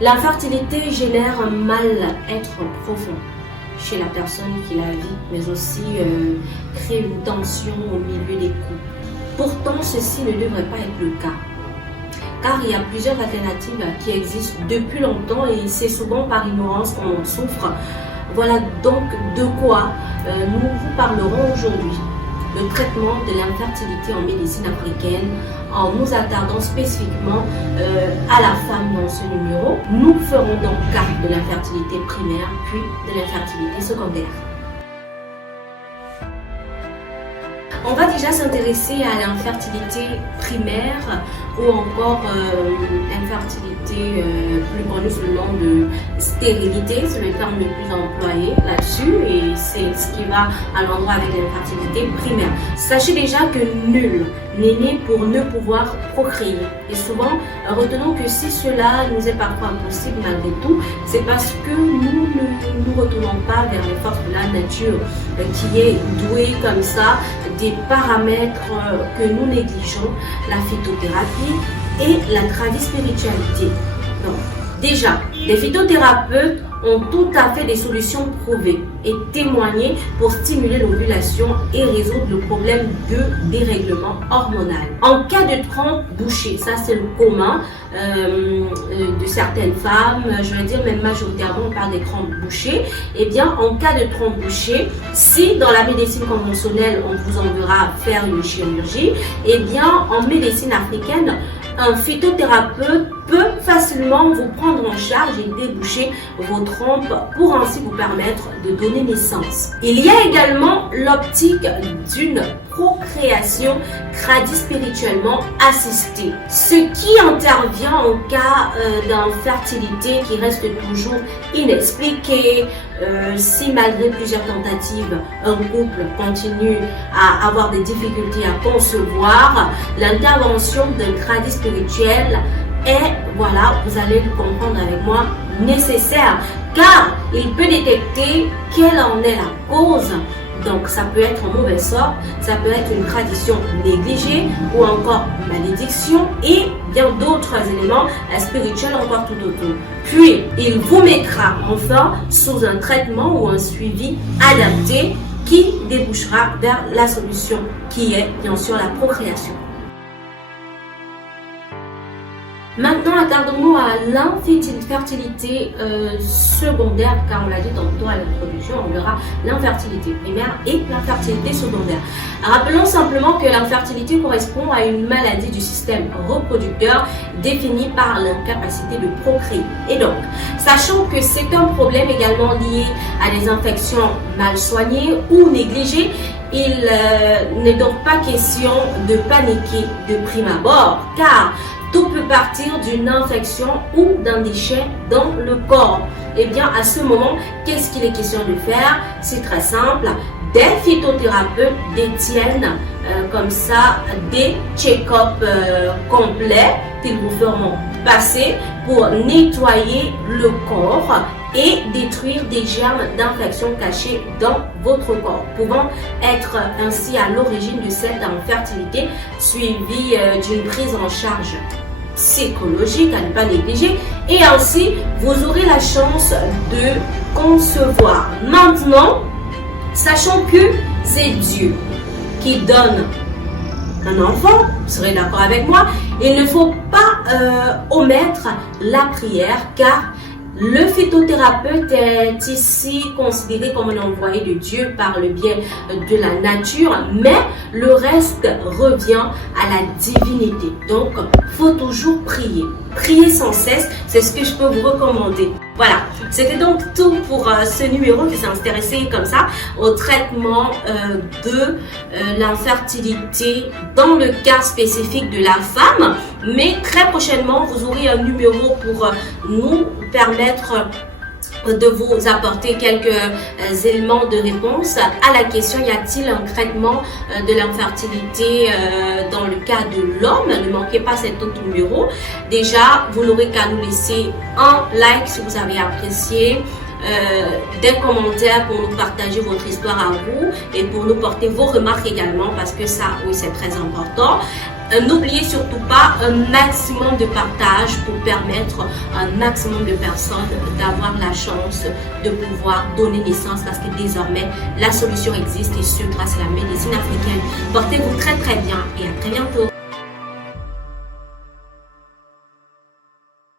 L'infertilité génère un mal-être profond chez la personne qui la vit, mais aussi crée une tension au milieu des couples. Pourtant, ceci ne devrait pas être le cas, car il y a plusieurs alternatives qui existent depuis longtemps et c'est souvent par ignorance qu'on en souffre. Voilà donc de quoi nous vous parlerons aujourd'hui. Le traitement de l'infertilité en médecine africaine, en nous attardant spécifiquement à la femme dans ce numéro. Nous ferons donc cas de l'infertilité primaire puis de l'infertilité secondaire. On va déjà s'intéresser à l'infertilité primaire ou encore l'infertilité plus connue sous le nom de stérilité, c'est le terme le plus employé là-dessus et c'est ce qui va à l'endroit avec l'infertilité primaire. Sachez déjà que nul n'est né pour ne pouvoir procréer et souvent retenons que si cela nous est parfois impossible malgré tout, c'est parce que nous ne nous retournons pas vers les forces de la nature qui est douée comme ça des paramètres que nous négligeons, la phytothérapie et la tradispiritualité. Donc, déjà, les phytothérapeutes ont tout à fait des solutions prouvées et témoignées pour stimuler l'ovulation et résoudre le problème de dérèglement hormonal. En cas de trompe bouchée, ça c'est le commun de certaines femmes, je veux dire même majoritairement on parle des trompes bouchées, et bien en cas de trompe bouchée, si dans la médecine conventionnelle on vous enverra faire une chirurgie, et bien en médecine africaine, un phytothérapeute peut facilement vous prendre en charge et déboucher vos trompes pour ainsi vous permettre de donner naissance. Il y a également l'optique d'une procréation tradispirituellement assistée, ce qui intervient en cas d'infertilité qui reste toujours inexpliquée. Si malgré plusieurs tentatives, un couple continue à avoir des difficultés à concevoir, l'intervention d'un tradit spirituel est, voilà, vous allez le comprendre avec moi, nécessaire, car il peut détecter quelle en est la cause. Donc ça peut être un mauvais sort, ça peut être une tradition négligée ou encore malédiction et bien d'autres éléments spirituels encore tout autour. Puis il vous mettra enfin sous un traitement ou un suivi adapté qui débouchera vers la solution qui est bien sûr la procréation. Maintenant, attardons-nous à l'infertilité secondaire, car on l'a dit tantôt à l'introduction, on verra l'infertilité primaire et l'infertilité secondaire. Rappelons simplement que l'infertilité correspond à une maladie du système reproducteur définie par l'incapacité de procréer. Et donc, sachant que c'est un problème également lié à des infections mal soignées ou négligées, il n'est donc pas question de paniquer de prime abord, car tout peut partir d'une infection ou d'un déchet dans le corps. Et bien à ce moment, qu'est-ce qu'il est question de faire? C'est très simple. Des phytothérapeutes détiennent comme ça des check-up complets qu'ils vous feront passer pour nettoyer le corps et détruire des germes d'infection cachés dans votre corps, pouvant être ainsi à l'origine de cette infertilité suivie d'une prise en charge psychologique à ne pas négliger, et ainsi vous aurez la chance de concevoir. Maintenant, sachant que c'est Dieu qui donne un enfant, vous serez d'accord avec moi, il ne faut pas omettre la prière, car le phytothérapeute est ici considéré comme un envoyé de Dieu par le biais de la nature, mais le reste revient à la divinité. Donc, faut toujours prier. Prier sans cesse, c'est ce que je peux vous recommander. Voilà, c'était donc tout pour ce numéro qui s'est intéressé comme ça au traitement de l'infertilité dans le cas spécifique de la femme. Mais très prochainement, vous aurez un numéro pour nous permettre de vous apporter quelques éléments de réponse à la question: y a-t-il un traitement de l'infertilité dans le cas de l'homme? Ne manquez pas cet autre numéro. Déjà, vous n'aurez qu'à nous laisser un like si vous avez apprécié, des commentaires pour nous partager votre histoire à vous et pour nous porter vos remarques également, parce que ça, oui, c'est très important. N'oubliez surtout pas un maximum de partage pour permettre à un maximum de personnes d'avoir la chance de pouvoir donner naissance, parce que désormais la solution existe, et ce grâce à la médecine africaine. Portez-vous très très bien et à très bientôt.